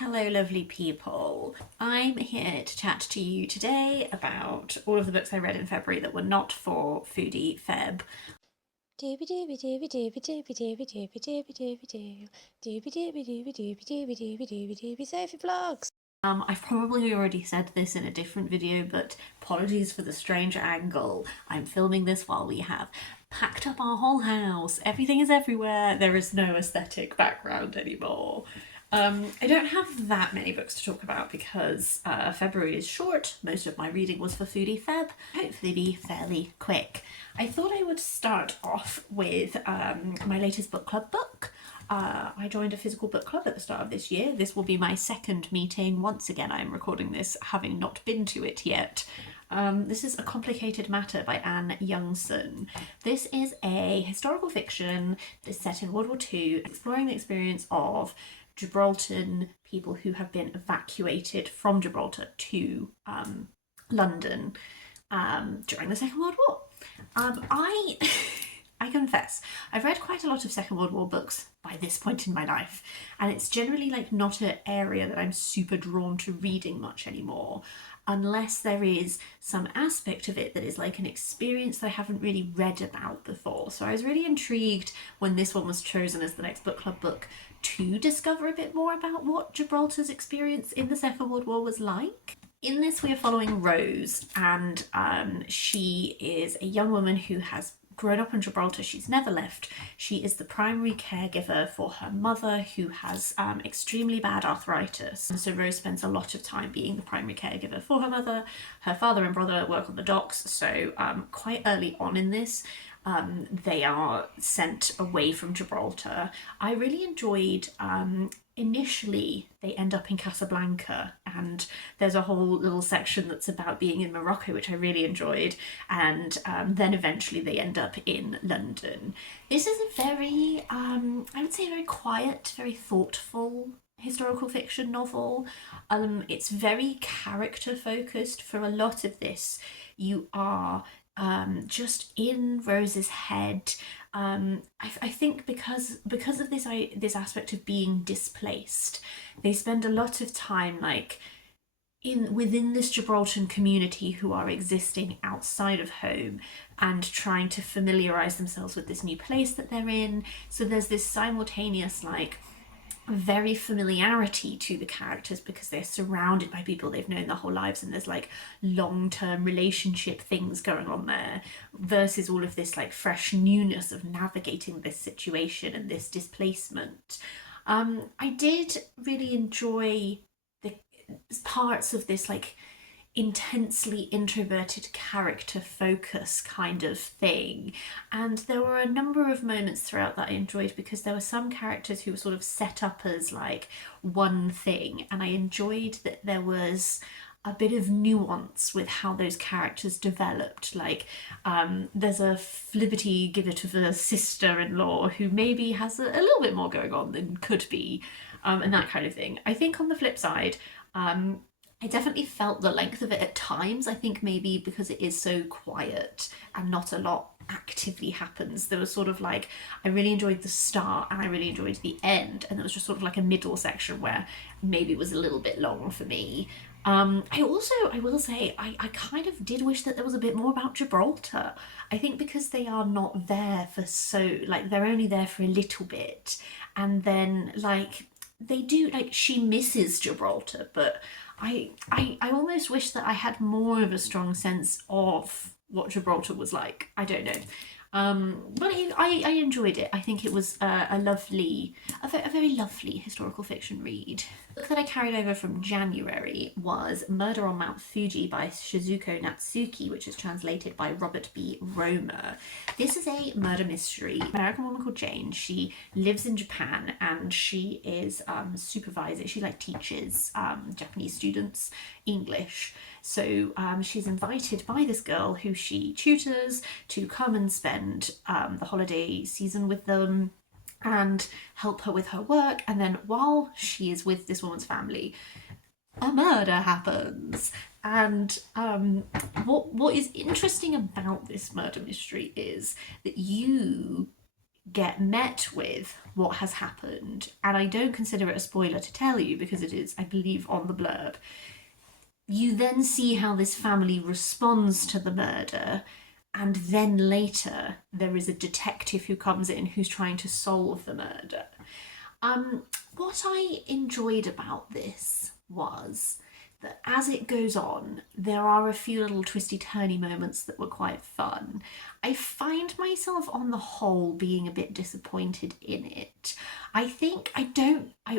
Hello lovely people. I'm here to chat to you today about all of the books I read in February that were not for Foodie Feb. Sophie vlogs. I've probably already said this in a different video, but apologies for the strange angle. I'm filming this while we have packed up our whole house. Everything is everywhere. There is no aesthetic background anymore. I don't have that many books to talk about because February is short. Most of my reading was for Foodie Feb. Hopefully be fairly quick. I thought I would start off with my latest book club book. I joined a physical book club at the start of this year. This will be my second meeting. Once again, I'm recording this having not been to it yet. This is A Complicated Matter by Youngson. This is a historical fiction that is set in World War II, exploring the experience of Gibraltar people who have been evacuated from Gibraltar to London during the Second World War. I confess, I've read quite a lot of Second World War books by this point in my life, and it's generally like not an area that I'm super drawn to reading much anymore, unless there is some aspect of it that is like an experience that I haven't really read about before. So I was really intrigued when this one was chosen as the next book club book to discover a bit more about what Gibraltar's experience in the Second World War was like. In this, we are following Rose, and she is a young woman who has grown up in Gibraltar. She's never left. She is the primary caregiver for her mother, who has extremely bad arthritis. So Rose spends a lot of time being the primary caregiver for her mother. Her father and brother work on the docks, so quite early on in this, they are sent away from Gibraltar. I really enjoyed initially they end up in Casablanca, and there's a whole little section that's about being in Morocco, which I really enjoyed, and then eventually they end up in London. This is a very, I would say, very quiet, very thoughtful historical fiction novel. It's very character focused. For a lot of this, you are just in Rose's head. I think because of this aspect of being displaced, they spend a lot of time like within this Gibraltar community who are existing outside of home and trying to familiarize themselves with this new place that they're in. So there's this simultaneous like very familiarity to the characters because they're surrounded by people they've known their whole lives, and there's like long-term relationship things going on there, versus all of this like fresh newness of navigating this situation and this displacement. I did really enjoy the parts of this like intensely introverted character focus kind of thing, and there were a number of moments throughout that I enjoyed because there were some characters who were sort of set up as like one thing, and I enjoyed that there was a bit of nuance with how those characters developed. Like there's a flibbity gibbet of a sister-in-law who maybe has a little bit more going on than could be, and that kind of thing. I think on the flip side, I definitely felt the length of it at times. I think maybe because it is so quiet and not a lot actively happens. There was sort of like, I really enjoyed the start and I really enjoyed the end, and there was just sort of like a middle section where maybe it was a little bit long for me. I will say, I kind of did wish that there was a bit more about Gibraltar. I think because they are not there for so, like, they're only there for a little bit, and then, like, they do, like, she misses Gibraltar, but I almost wish that I had more of a strong sense of what Gibraltar was like. I don't know. But I enjoyed it. I think it was a very lovely historical fiction read. The book that I carried over from January was Murder on Mount Fuji by Shizuko Natsuki, which is translated by Robert B. Rohmer. This is a murder mystery. An American woman called Jane. She lives in Japan and she is supervisor. She like teaches Japanese students English. So she's invited by this girl who she tutors to come and spend the holiday season with them and help her with her work. And then while she is with this woman's family, a murder happens. And what is interesting about this murder mystery is that you get met with what has happened, and I don't consider it a spoiler to tell you because it is, I believe, on the blurb, you then see how this family responds to the murder, and then later there is a detective who comes in who's trying to solve the murder. What I enjoyed about this was that as it goes on, there are a few little twisty-turny moments that were quite fun. I find myself on the whole being a bit disappointed in it. I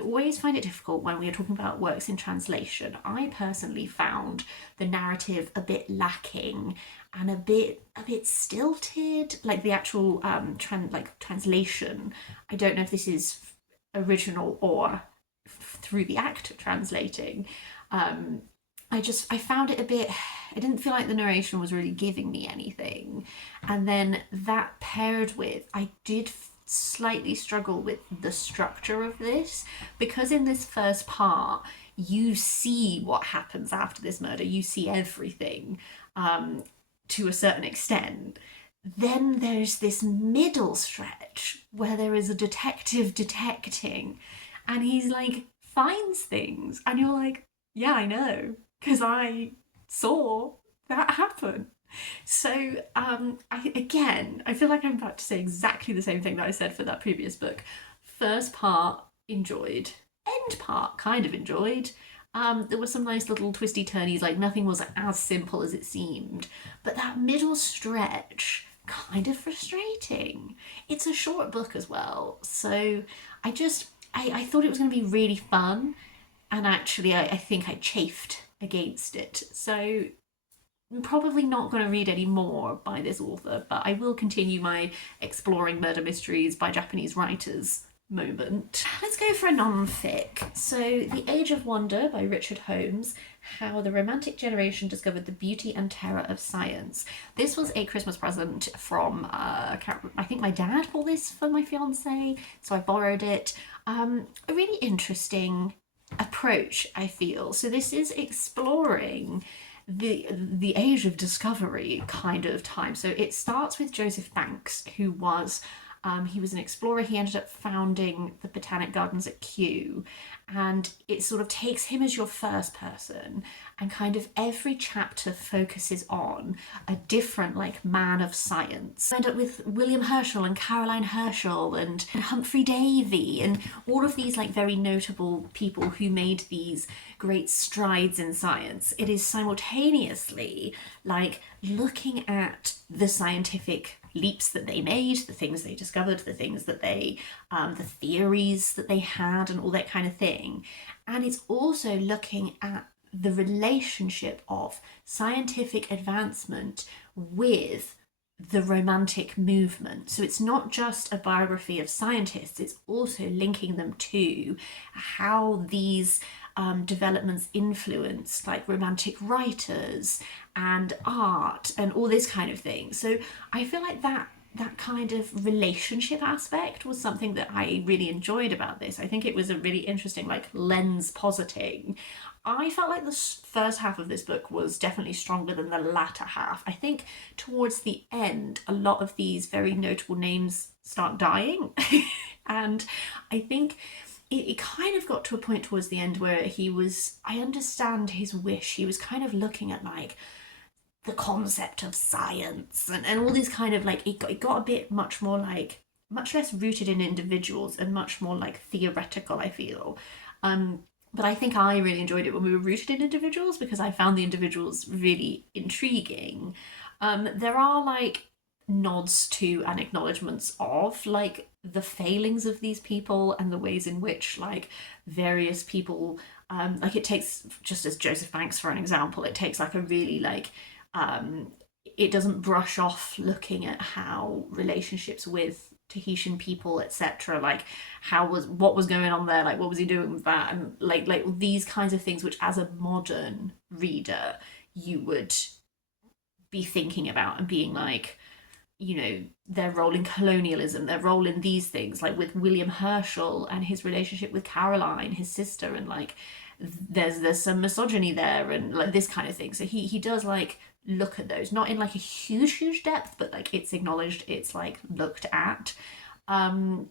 always find it difficult when we are talking about works in translation. I personally found the narrative a bit lacking and a bit stilted, like the actual translation. I don't know if this is original or through the act of translating. I found it a bit, I didn't feel like the narration was really giving me anything. And then that paired with, I did slightly struggle with the structure of this, because in this first part, you see what happens after this murder, you see everything to a certain extent. Then there's this middle stretch where there is a detective detecting, and he's like, finds things, and you're like, yeah, I know, because I saw that happen. So, I feel like I'm about to say exactly the same thing that I said for that previous book. First part, enjoyed. End part, kind of enjoyed. There were some nice little twisty turnies, like nothing was as simple as it seemed. But that middle stretch, kind of frustrating. It's a short book as well, so I thought it was going to be really fun, and actually I think I chafed against it. So I'm probably not going to read any more by this author, but I will continue my exploring murder mysteries by Japanese writers moment. Let's go for a non-fic. So, The Age of Wonder by Richard Holmes, How the Romantic Generation Discovered the Beauty and Terror of Science. This was a Christmas present from, I think my dad bought this for my fiance, so I borrowed it. A really interesting approach, I feel. So this is exploring the age of discovery kind of time. So it starts with Joseph Banks, who was he was an explorer. He ended up founding the Botanic Gardens at Kew, and it sort of takes him as your first person, and kind of every chapter focuses on a different like man of science. I end up with William Herschel and Caroline Herschel and Humphrey Davy and all of these like very notable people who made these great strides in science. It is simultaneously like looking at the scientific leaps that they made, the things they discovered, the things that they, the theories that they had, and all that kind of thing. And it's also looking at the relationship of scientific advancement with the Romantic movement. So it's not just a biography of scientists, it's also linking them to how these developments influenced like Romantic writers and art and all this kind of thing. So I feel like that kind of relationship aspect was something that I really enjoyed about this. I think it was a really interesting like lens positing. I felt like the first half of this book was definitely stronger than the latter half. I think towards the end, a lot of these very notable names start dying. And I think it kind of got to a point towards the end where I understand his wish. He was kind of looking at like the concept of science and all these kind of like, it got a bit much more like, much less rooted in individuals and much more like theoretical, I feel. But I think I really enjoyed it when we were rooted in individuals because I found the individuals really intriguing. There are like nods to and acknowledgements of like the failings of these people and the ways in which like various people like it takes, just as Joseph Banks for an example, it takes like a really like it doesn't brush off looking at how relationships with Tahitian people, etc., like what was going on there, like what was he doing with that, and like these kinds of things which as a modern reader you would be thinking about and being like, you know, their role in colonialism, their role in these things, like with William Herschel and his relationship with Caroline, his sister, and like there's some misogyny there and like this kind of thing. So he does like look at those, not in like a huge depth, but like it's acknowledged, it's like looked at. On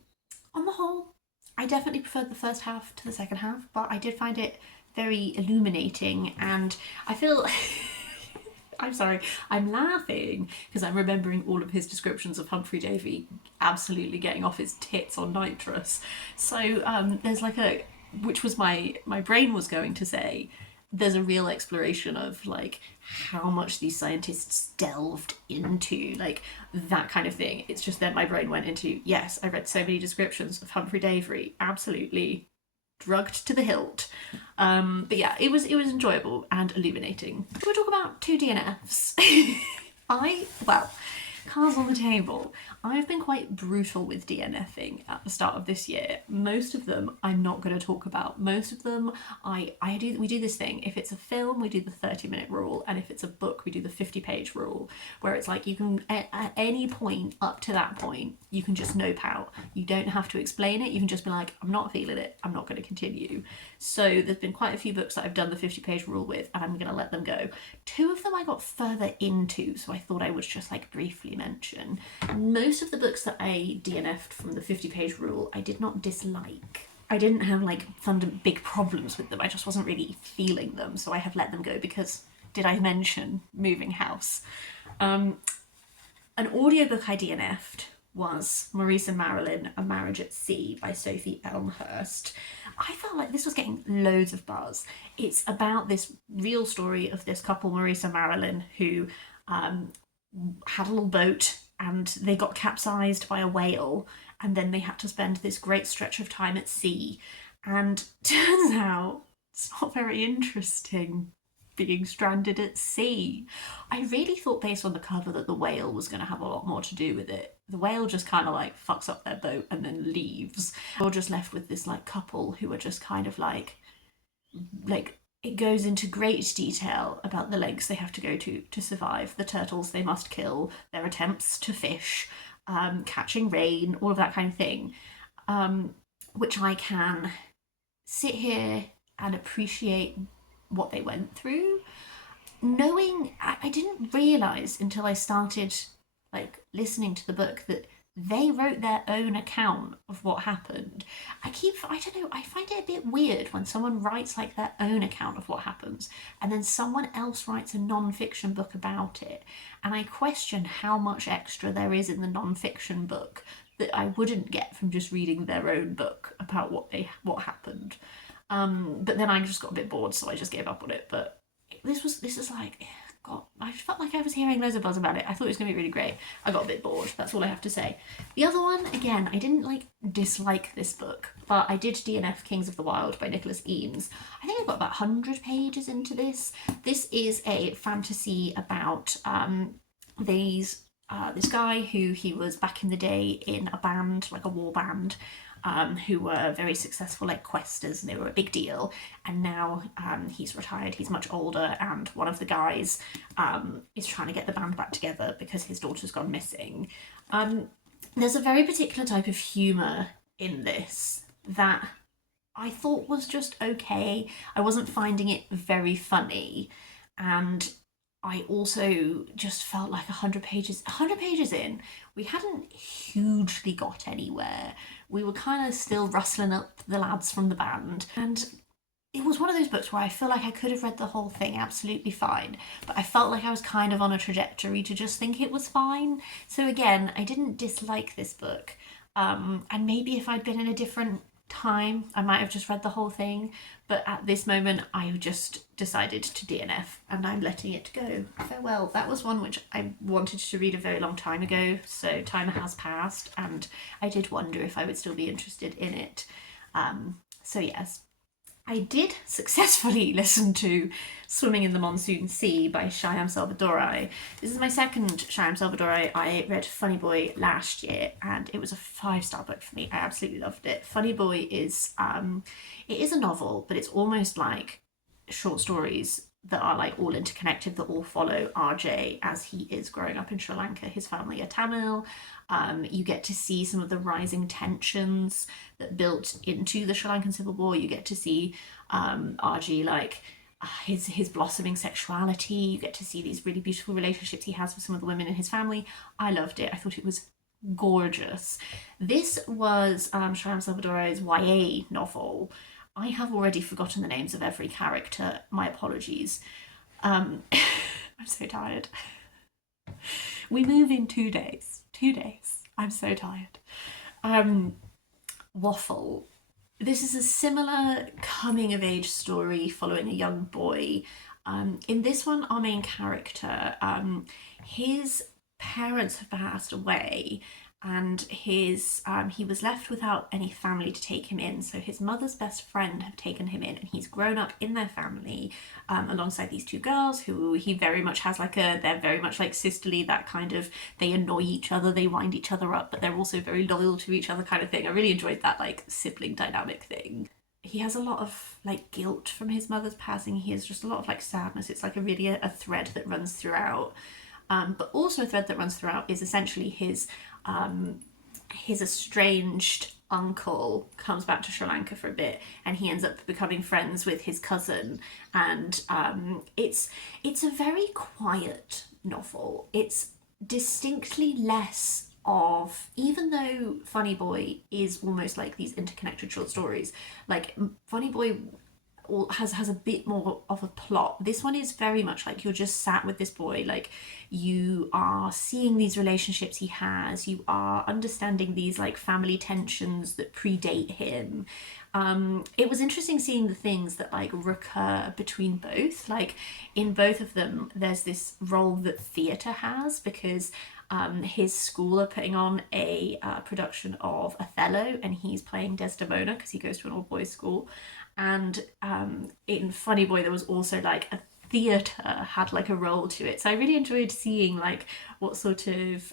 the whole, I definitely preferred the first half to the second half, but I did find it very illuminating, and I feel I'm sorry, I'm laughing because I'm remembering all of his descriptions of Humphrey Davy absolutely getting off his tits on nitrous. So there's like a, which was my brain was going to say, there's a real exploration of like how much these scientists delved into like that kind of thing. It's just that my brain went into, yes, I read so many descriptions of Humphrey Davy, absolutely drugged to the hilt. But yeah, it was enjoyable and illuminating. We'll talk about two DNFs. Well, cards on the table. I've been quite brutal with DNFing at the start of this year. Most of them I'm not going to talk about. Most of them we do this thing. If it's a film, we do the 30-minute rule, and if it's a book, we do the 50-page rule, where it's like you can at any point up to that point, you can just nope out. You don't have to explain it. You can just be like, I'm not feeling it. I'm not going to continue. So there's been quite a few books that I've done the 50-page rule with, and I'm going to let them go. Two of them I got further into, so I thought I would just like briefly mention. Most of the books that I DNF'd from the 50-page rule, I did not dislike. I didn't have like big problems with them. I just wasn't really feeling them, so I have let them go because, did I mention moving house? An audiobook I DNF'd was Maurice and Maralyn, A Marriage at Sea by Sophie Elmhirst. I felt like this was getting loads of buzz. It's about this real story of this couple, Maurice and Maralyn, who had a little boat and they got capsized by a whale, and then they had to spend this great stretch of time at sea. And turns out it's not very interesting being stranded at sea. I really thought based on the cover that the whale was going to have a lot more to do with it. The whale just kind of like fucks up their boat and then leaves. We're just left with this like couple who are just kind of like it goes into great detail about the lengths they have to go to survive, the turtles they must kill, their attempts to fish, catching rain, all of that kind of thing, which I can sit here and appreciate what they went through. Knowing, I didn't realise until I started like listening to the book that they wrote their own account of what happened. I don't know, I find it a bit weird when someone writes like their own account of what happens and then someone else writes a non-fiction book about it. And I question how much extra there is in the non-fiction book that I wouldn't get from just reading their own book about what happened. But then I just got a bit bored, so I just gave up on it. But this is like, God, I felt like I was hearing loads of buzz about it. I thought it was going to be really great. I got a bit bored, that's all I have to say. The other one, again, I didn't like dislike this book, but I did DNF Kings of the Wyld by Nicholas Eames. I think I got about 100 pages into this. This is a fantasy about this guy who he was back in the day in a band, like a war band, who were very successful like questers, and they were a big deal. And now he's retired, he's much older, and one of the guys is trying to get the band back together because his daughter's gone missing. There's a very particular type of humour in this that I thought was just okay. I wasn't finding it very funny, and I also just felt like 100 pages in, we hadn't hugely got anywhere. We were kind of still rustling up the lads from the band, and it was one of those books where I feel like I could have read the whole thing absolutely fine, but I felt like I was kind of on a trajectory to just think it was fine. So again, I didn't dislike this book, and maybe if I'd been in a different time I might have just read the whole thing, but at this moment I just decided to DNF and I'm letting it go. Farewell. That was one which I wanted to read a very long time ago, so time has passed and I did wonder if I would still be interested in it. So yes, I did successfully listen to Swimming in the Monsoon Sea by Shyam Selvadurai. This is my second Shyam Selvadurai. I read Funny Boy last year and it was a 5-star book for me. I absolutely loved it. Funny Boy is, it is a novel, but it's almost like short stories that are like all interconnected, that all follow RJ as he is growing up in Sri Lanka. His family are Tamil. You get to see some of the rising tensions that built into the Sri Lankan Civil War. You get to see RG like his blossoming sexuality. You get to see these really beautiful relationships he has with some of the women in his family. I loved it. I thought it was gorgeous. This was Shyam Selvadurai YA novel. I have already forgotten the names of every character. My apologies. I'm so tired. We move in 2 days. 2 days. I'm so tired. Waffle. This is a similar coming of age story following a young boy. In this one, our main character, his parents have passed away, and he was left without any family to take him in. So his mother's best friend have taken him in, and he's grown up in their family alongside these two girls who he very much has they're very much like sisterly, that kind of, they annoy each other, they wind each other up, but they're also very loyal to each other kind of thing. I really enjoyed that like sibling dynamic thing. He has a lot of like guilt from his mother's passing. He has just a lot of like sadness. It's like a thread that runs throughout. But also a thread that runs throughout is essentially his estranged uncle comes back to Sri Lanka for a bit, and he ends up becoming friends with his cousin. And it's a very quiet novel. It's distinctly less of, even though Funny Boy is almost like these interconnected short stories, like Funny Boy has a bit more of a plot. This one is very much like you're just sat with this boy, like you are seeing these relationships he has, you are understanding these like family tensions that predate him. It was interesting seeing the things that like recur between both. Like in both of them, there's this role that theatre has, because his school are putting on a production of Othello, and he's playing Desdemona because he goes to an all boys school. And in Funny Boy, there was also like a theatre had like a role to it. So I really enjoyed seeing like what sort of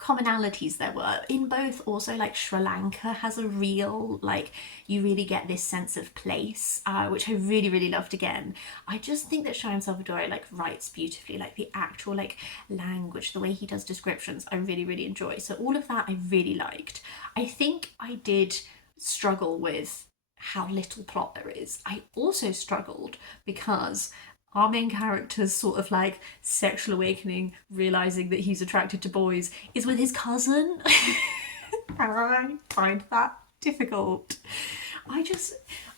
commonalities there were in both. Also, like Sri Lanka has a real, like, you really get this sense of place, which I really really loved. Again, I just think that Shyam Selvadurai like writes beautifully, like the actual like language, the way he does descriptions, I really really enjoy. So all of that I really liked. I think I did struggle with how little plot there is. I also struggled because our main character's sort of like sexual awakening, realizing that he's attracted to boys, is with his cousin. I find that difficult.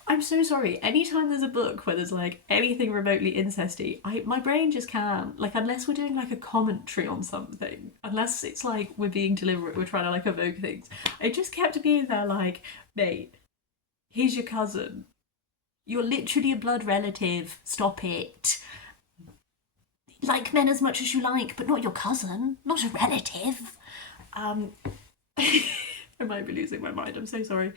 I'm so sorry. Anytime there's a book where there's like anything remotely incesty, my brain just can't. Like, unless we're doing like a commentary on something, unless it's like we're being deliberate, we're trying to like evoke things. I just kept being there like, mate, he's your cousin. You're literally a blood relative. Stop it. Like men as much as you like, but not your cousin. Not a relative. I might be losing my mind. I'm so sorry.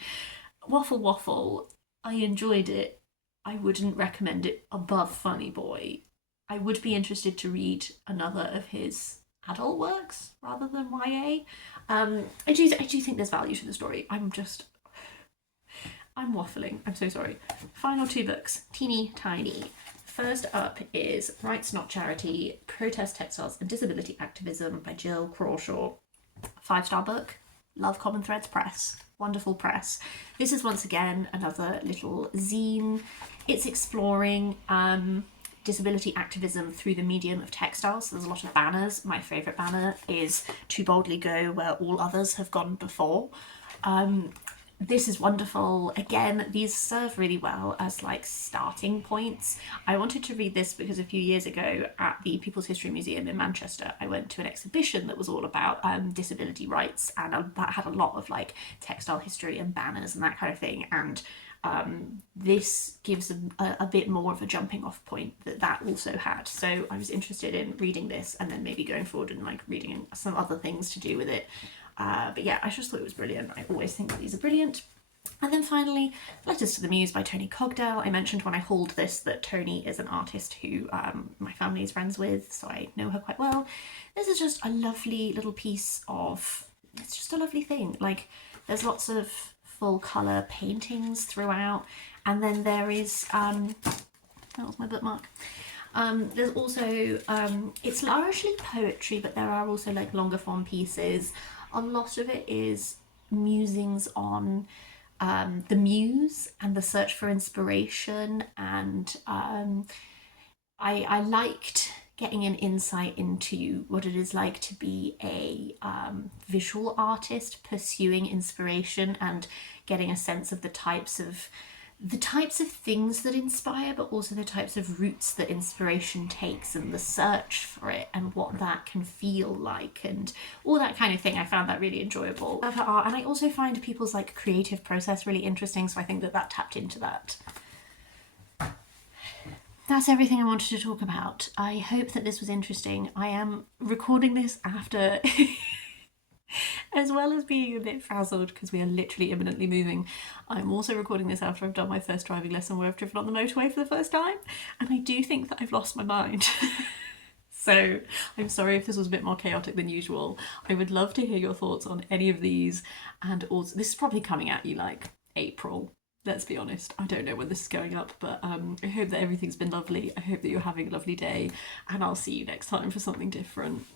Waffle Waffle. I enjoyed it. I wouldn't recommend it above Funny Boy. I would be interested to read another of his adult works rather than YA. I do think there's value to the story. I'm waffling. I'm so sorry. Final two books, teeny tiny. First up is Rights Not Charity, Protest Textiles and Disability Activism by Gill, Crawshaw. 5-star book. Love Common Threads Press. Wonderful press. This is once again another little zine. It's exploring disability activism through the medium of textiles. So there's a lot of banners. My favourite banner is "To boldly go where all others have gone before." This is wonderful. Again, these serve really well as like starting points. I wanted to read this because a few years ago at the People's History Museum in Manchester, I went to an exhibition that was all about disability rights, and that had a lot of like textile history and banners and that kind of thing. And this gives a bit more of a jumping off point that also had. So I was interested in reading this and then maybe going forward and like reading some other things to do with it. But yeah, I just thought it was brilliant. I always think that these are brilliant. And then finally, Letters to the Muse by Toni Cogdell. I mentioned when I hauled this that Toni is an artist who my family is friends with, so I know her quite well. This is just a lovely little piece of, it's just a lovely thing. Like, there's lots of full colour paintings throughout, and then there is, that was my bookmark. There's also, it's largely poetry, but there are also like longer form pieces. A lot of it is musings on the muse and the search for inspiration, and I liked getting an insight into what it is like to be a visual artist pursuing inspiration and getting a sense of the types of things that inspire, but also the types of routes that inspiration takes and the search for it and what that can feel like and all that kind of thing. I found that really enjoyable of her art, and I also find people's like creative process really interesting, so I think that tapped into that. That's everything I wanted to talk about. I hope that this was interesting. I am recording this after as well as being a bit frazzled because we are literally imminently moving. I'm also recording this after I've done my first driving lesson where I've driven on the motorway for the first time, and I do think that I've lost my mind. So I'm sorry if this was a bit more chaotic than usual. I would love to hear your thoughts on any of these, and also this is probably coming at you like April. Let's be honest, I don't know when this is going up, but I hope that everything's been lovely. I hope that you're having a lovely day, and I'll see you next time for something different.